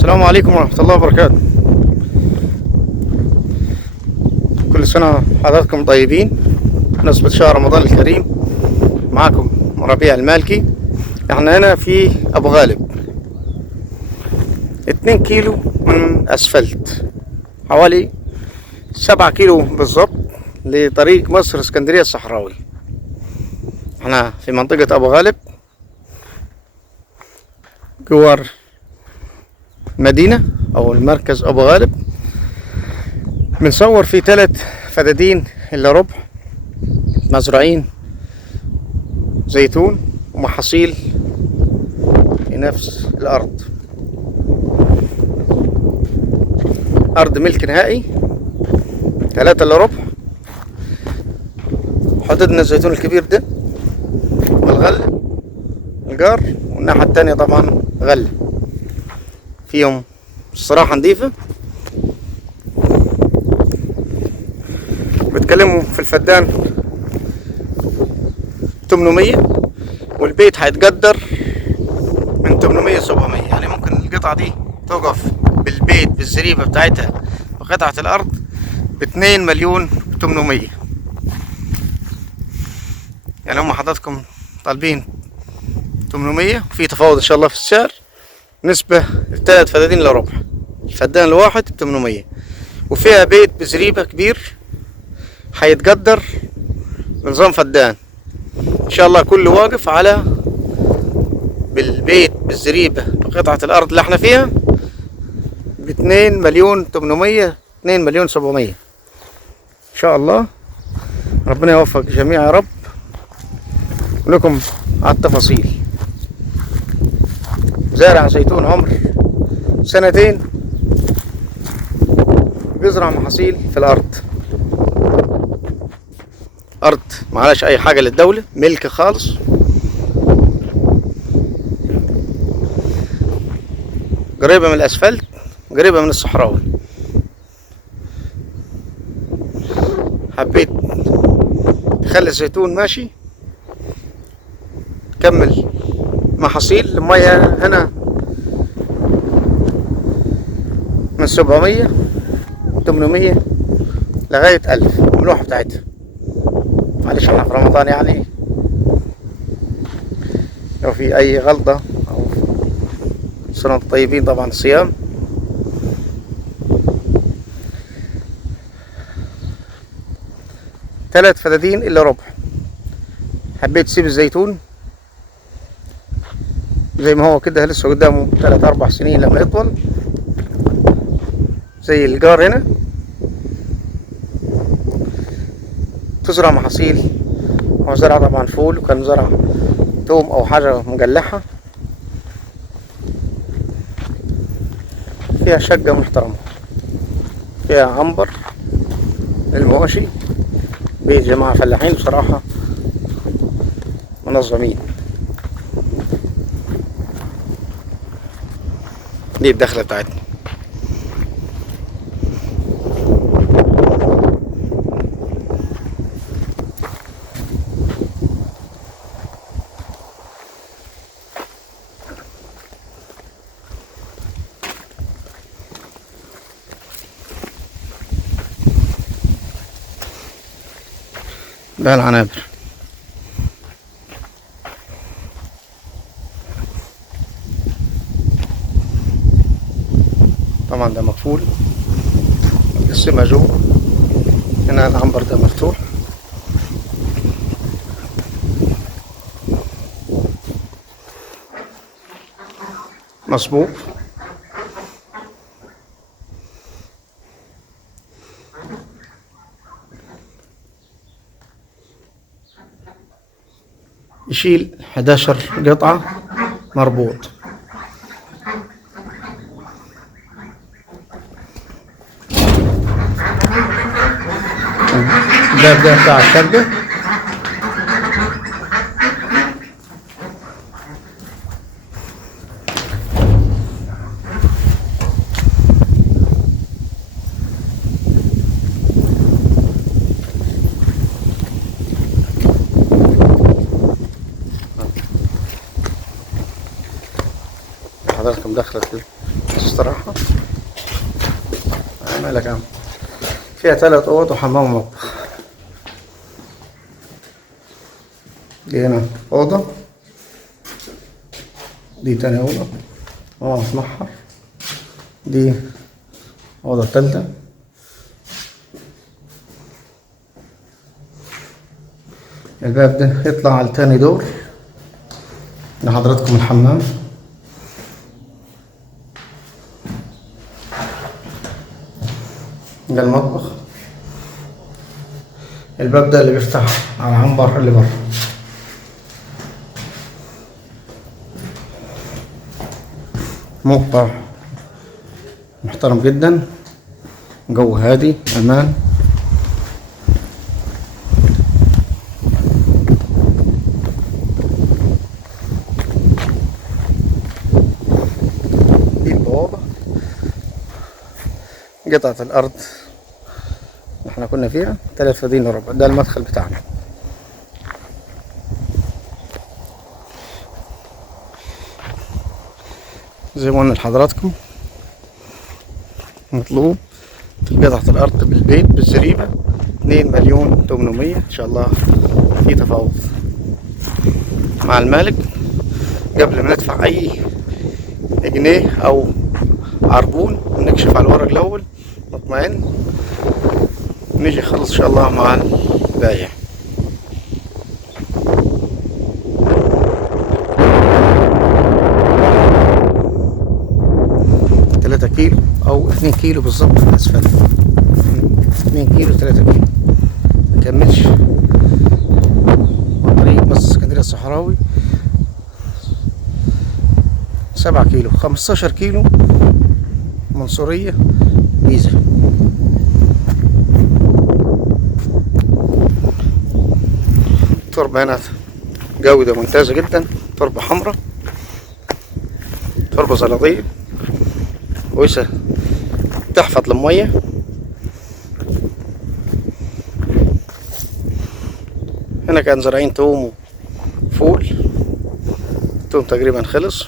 السلام عليكم ورحمة الله وبركاته. كل سنة حضراتكم طيبين بمناسبة شهر رمضان الكريم. معكم ربيع المالكي. احنا هنا في ابو غالب 2 كيلو من اسفلت، حوالي 7 كيلو بالظبط لطريق مصر اسكندرية الصحراوي. احنا في منطقة ابو غالب جوار مدينة او المركز ابو غالب. بنصور في 3 فدادين الا ربع مزروعين زيتون ومحاصيل في نفس الارض. ارض ملك نهائي 3 الا ربع. حددنا الزيتون الكبير ده والغل الجار، والناحية التانية طبعا غل فيهم الصراحة نظيفة. بتكلموا في الفدان 800، والبيت هيتقدر من 800 700. يعني ممكن القطعة دي توقف بالبيت بالزريبة بتاعتها وقطعة الأرض ب2 مليون 800. يعني هم حضراتكم طالبين 800 وفي تفاوض إن شاء الله في السعر نسبة ل3 فدادين إلا ربع. الفدان الواحد ب800 وفيها بيت بزريبة كبير هيتقدر بنظام فدان ان شاء الله، كله واقف على بالبيت بالزريبة بقطعة الارض اللي احنا فيها ب2 مليون 800 2 مليون 700 ان شاء الله. ربنا يوفق الجميع يا رب. ولكم على التفاصيل. زارع زيتون عمر 2 سنين، بيزرع محاصيل في الارض. ارض معلاش اي حاجة للدولة، ملك خالص. قريبة من الاسفلت، قريبة من الصحراوي. حبيت تخلي الزيتون ماشي كمل محاصيل. المية هنا من 700 800 لغاية 1000 الملوحة بتاعتها. معلش احنا في رمضان، يعني لو في اي غلطة او سنة وانتم طيبين طبعا الصيام. ثلاث فدادين الا ربع. حبيت تسيب الزيتون زي ما هو كده، لسه قدامه 3 4 سنين لما يطول زي الجار هنا. تزرع محاصيل، هو زرع طبعا فول، وكان زرع توم او حاجة مجلحة. فيها شقة محترمة، فيها عنبر للمواشي. بيت جماعة فلاحين بصراحة منظمين. دي الدخلة بتاعتنا. ده العنابر. طبعا ده مقفول، السما جوه. هنا العنبر ده مفتوح. مصبوب. يشيل 11 قطعة مربوط. الباب ده بتاع الشقة. حضراتكم دخلت استراحة مالك يا عم. فيها 3 أوض وحمام ومطبخ. دي هنا أوضة، دي تاني أوضة متنحر، دي أوضة تالتة. الباب ده يطلع على تاني دور لحضراتكم الحمام. ده المطبخ. الباب ده اللي بيفتح على عنبر اللي بره. موقع محترم جدا، جو هادي، امان. دي البوابة، قطعة الارض اللي احنا كنا فيها 3 فدان وربع. ده المدخل بتاعنا. زي ما قلنا لحضراتكم، مطلوب في قطعة الأرض بالبيت بالزريبة 2,800,000 إن شاء الله. في تفاوض مع المالك قبل ما ندفع أي جنيه أو عربون، ونكشف على الورق الأول نطمئن، نيجي نخلص إن شاء الله مع البايع. كيلو او 2 كيلو بالظبط اسفل. 2 كيلو 3 كيلو مكملش. طريق مصر اسكندريه الصحراوي 7 كيلو. 15 كيلو منصوريه جيزه. تربة هنا جودة ممتازة جدا، تربة حمراء، تربة زلطية كويسة تحفظ المية. هنا كان زارعين توم وفول، التوم تقريبا خلص.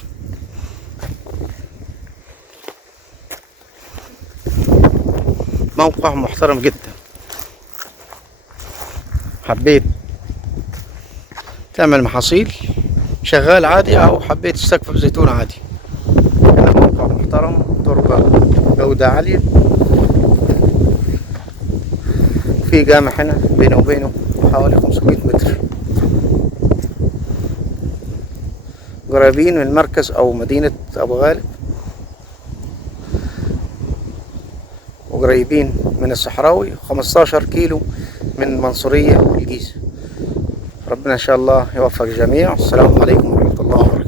موقع محترم جدا. حبيت تعمل محاصيل شغال عادي، او حبيت تستكفى بزيتون عادي، هنا موقع محترم، تربة جودة عالية. في جامع هنا بينه وبينه حوالي 500 متر. قريبين من المركز او مدينة ابو غالب، وقريبين من الصحراوي، 15 كيلو من المنصورية والجيزة. ربنا ان شاء الله يوفق الجميع. السلام عليكم ورحمة الله وبركاته.